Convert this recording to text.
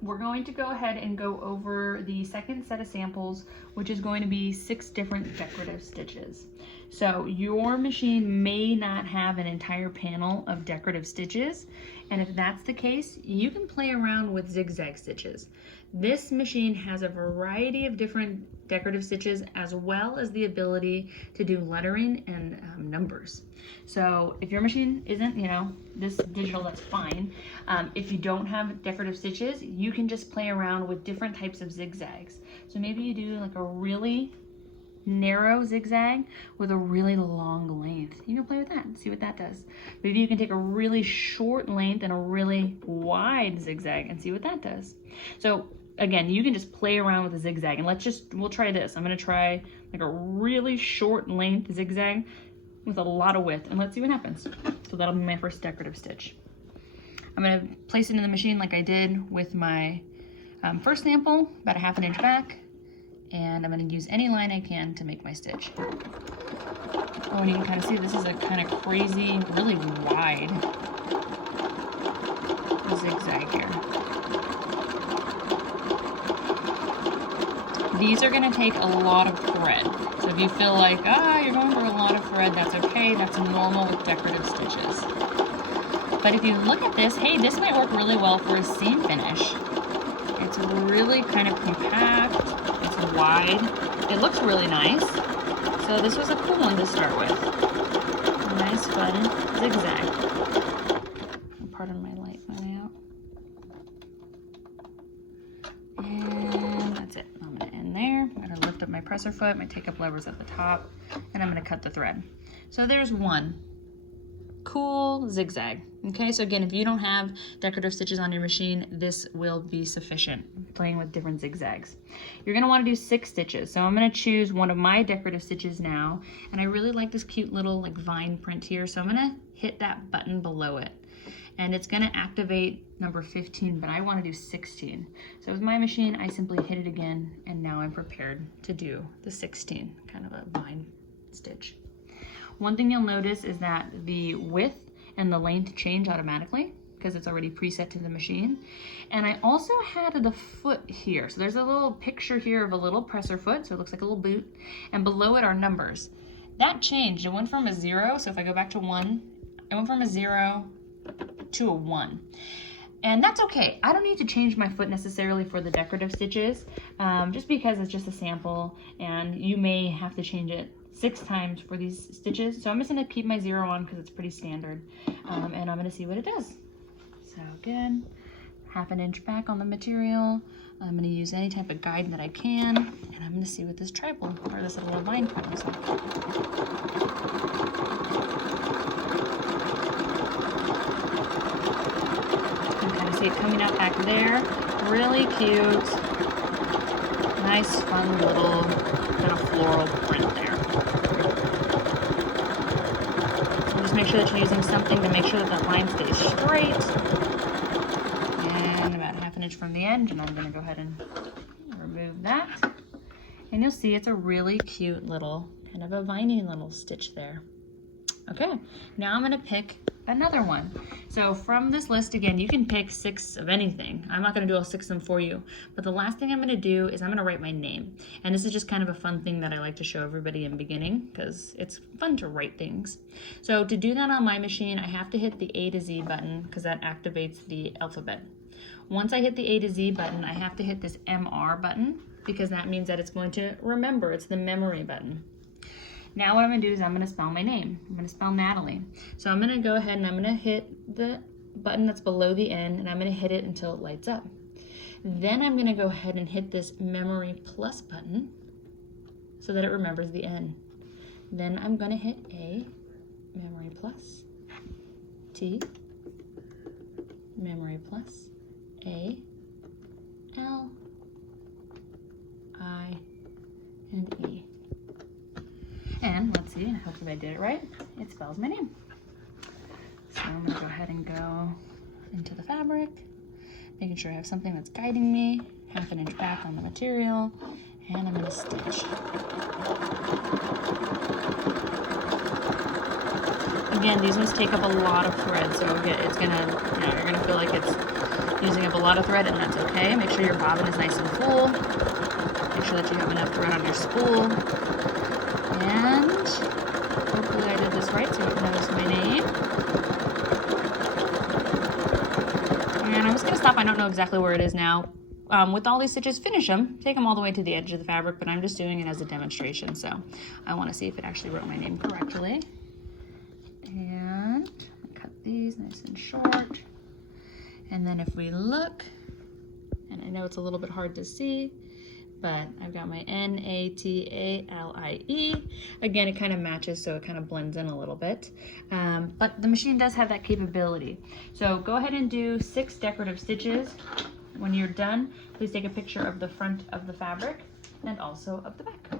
we're going to go ahead and go over the second set of samples, which is going to be 6 different decorative stitches. So your machine may not have an entire panel of decorative stitches, and if that's the case, you can play around with zigzag stitches. This machine has a variety of different decorative stitches, as well as the ability to do lettering and numbers. So if your machine isn't, this digital, that's fine. If you don't have decorative stitches, you can just play around with different types of zigzags. So maybe you do like a really narrow zigzag with a really long length. You can play with that and see what that does. Maybe you can take a really short length and a really wide zigzag and see what that does. So again, you can just play around with a zigzag, and we'll try this. I'm gonna try like a really short length zigzag with a lot of width, and let's see what happens. So that'll be my first decorative stitch. I'm gonna place it in the machine like I did with my first sample, about a 1/2 inch back, and I'm going to use any line I can to make my stitch. Oh, and you can kind of see this is a kind of crazy, really wide zigzag here. These are going to take a lot of thread. So if you feel like, you're going through a lot of thread, that's okay. That's normal with decorative stitches. But if you look at this, hey, this might work really well for a seam finish. It's really kind of compact. It's wide. It looks really nice. So this was a cool one to start with. A nice fun zigzag. Pardon my light going out. And that's it. I'm going to end there. I'm going to lift up my presser foot, my take up levers at the top, and I'm going to cut the thread. So there's one cool zigzag. Okay, so again, if you don't have decorative stitches on your machine, this will be sufficient, playing with different zigzags. You're gonna wanna do 6 stitches. So I'm gonna choose one of my decorative stitches now, and I really like this cute little like vine print here, so I'm gonna hit that button below it. And it's gonna activate number 15, but I wanna do 16. So with my machine, I simply hit it again, and now I'm prepared to do the 16, kind of a vine stitch. One thing you'll notice is that the width and the length change automatically because it's already preset to the machine. And I also had the foot here. So there's a little picture here of a little presser foot, so it looks like a little boot, and below it are numbers. That changed. It went from a 0, so if I go back to 1, it went from a 0 to a 1. And that's okay. I don't need to change my foot necessarily for the decorative stitches, just because it's just a sample, and you may have to change it 6 times for these stitches. So I'm just gonna keep my 0 on because it's pretty standard. And I'm gonna see what it does. So again, 1/2 inch back on the material. I'm gonna use any type of guide that I can, and I'm gonna see what this tribal, or this little vine print looks like. You can kind of see it coming up back there. Really cute. Nice, fun little kind of floral print there. Make sure that you're using something to make sure that the line stays straight. And about 1/2 inch from the edge, and I'm gonna go ahead and remove that. And you'll see it's a really cute little, kind of a viney little stitch there. Okay, now I'm gonna pick another one. So from this list, again, you can pick 6 of anything. I'm not gonna do all 6 of them for you, but the last thing I'm gonna do is I'm gonna write my name. And this is just kind of a fun thing that I like to show everybody in beginning, because it's fun to write things. So to do that on my machine, I have to hit the A to Z button, because that activates the alphabet. Once I hit the A to Z button, I have to hit this MR button, because that means that it's going to remember. It's the memory button. Now what I'm gonna do is I'm gonna spell my name. I'm gonna spell Natalie. So I'm gonna go ahead and I'm gonna hit the button that's below the N, and I'm gonna hit it until it lights up. Then I'm gonna go ahead and hit this memory plus button so that it remembers the N. Then I'm gonna hit A, memory plus, T, memory plus, A, L, I, and E. And let's see, hopefully I did it right. It spells my name. So I'm gonna go ahead and go into the fabric, making sure I have something that's guiding me, 1/2 inch back on the material, and I'm gonna stitch. Again, these ones take up a lot of thread, so it's gonna, you're gonna feel like it's using up a lot of thread, and that's okay. Make sure your bobbin is nice and full. Make sure that you have enough thread on your spool. And hopefully I did this right so you can notice my name. And I'm just gonna stop. I don't know exactly where it is now. With all these stitches, finish them. Take them all the way to the edge of the fabric, but I'm just doing it as a demonstration, so I want to see if it actually wrote my name correctly. And cut these nice and short. And then if we look, and I know it's a little bit hard to see, but I've got my N-A-T-A-L-I-E. Again, it kind of matches, so it kind of blends in a little bit. But the machine does have that capability. So go ahead and do 6 decorative stitches. When you're done, please take a picture of the front of the fabric and also of the back.